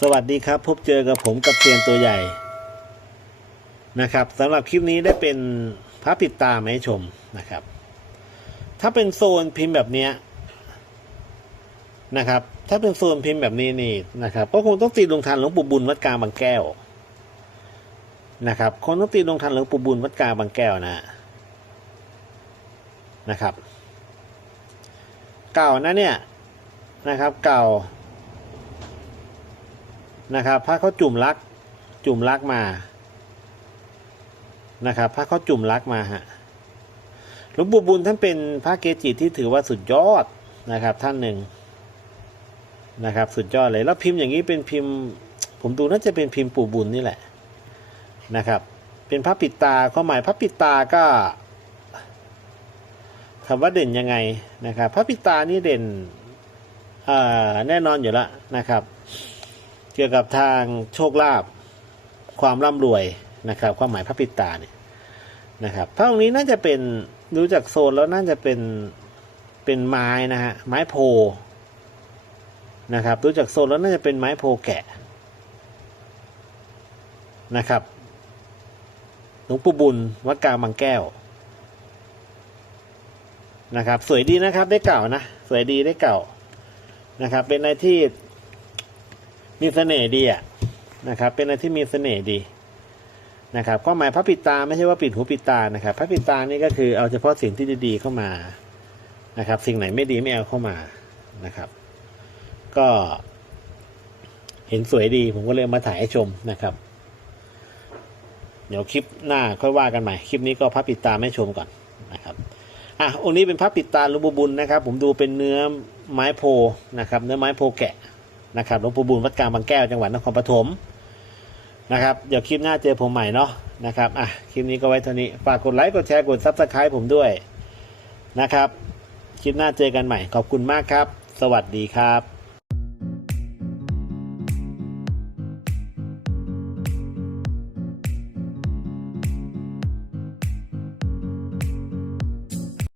สวัสดีครับ พบเจอกับผมกับเซียนตัวใหญ่นะครับสำหรับคลิปนี้ได้เป็นพระปิดตามาให้ชมนะครับ ถ้าเป็นโซนพิมพ์แบบเนี้ยนะครับ ถ้าเป็นโซนพิมพ์แบบนี้นี่นะครับ ก็คงต้องตีลงทันหลวงปู่บุญวัดกลางบางแก้วนะครับคงต้องตีลงทันหลวงปู่บุญวัดกลางบางแก้วนะนะครับ เก่านะเนี่ยนะครับ เก่า นะครับพระเขาจุ่มลัก จุ่มลักมานะครับพระเขาจุ่มลักมาฮะหลวงปู่บุญท่านเป็นพระเกจิที่ถือว่าสุดยอดนะครับท่านหนึ่งนะครับสุดยอดเลยแล้วพิมพ์อย่างนี้เป็นพิมพ์ ผมดูน่าจะเป็นพิมพ์ปู่บุญนี่แหละนะครับ เป็นพระปิดตาความหมายพระปิดตาก็คำว่าเด่นยังไงนะครับ พระปิดตานี่เด่นแน่นอนอยู่แล้วนะครับ เกี่ยวกับทางโชคลาภความร่ำรวยนะครับ ความหมายพระปิตาเนี่ยนะครับพระองค์นี้น่าจะเป็นดูจากโซนแล้วน่าจะเป็นเป็นไม้นะฮะไม้โพนะครับดูจากโซนแล้วน่าจะเป็นไม้โพแกะนะครับหลวงปู่บุญวัดกลางบางแก้วนะครับ สวยดีนะครับได้เก่านะ สวยดีได้เก่านะครับ เป็นอะไรที่ มีเสน่ห์ดีอะนะครับ เป็นอะไรที่มีเสน่ห์ดีนะครับความหมายพระปิดตาไม่ใช่ว่าปิดหูปิดตานะครับ พระปิดตานี่ก็คือเอาเฉพาะสิ่งที่ดีๆเข้ามานะครับ สิ่งไหนไม่ดีไม่เอาเข้ามานะครับ ก็เห็นสวยดีผมก็เลยมาถ่ายให้ชมนะครับ เดี๋ยวคลิปหน้าค่อยว่ากันใหม่คลิปนี้ก็พระปิดตาไม่ชมก่อนนะครับอะองค์นี้เป็นพระปิดตาลวงปู่บุญนะครับ ผมดูเป็นเนื้อไม้โพนะครับ เนื้อไม้โพแกะ นะครับหลวงปู่บุญวัดกลางบางแก้วจังหวัดนครปฐมนะครับเดี๋ยวคลิปหน้าเจอผมใหม่เนาะนะครับอะคลิปนี้ก็ไว้เท่านี้ฝากกดไลค์กดแชร์กดซับสไครป์ผมด้วยนะครับ คลิปหน้าเจอกันใหม่ขอบคุณมากครับ สวัสดีครับ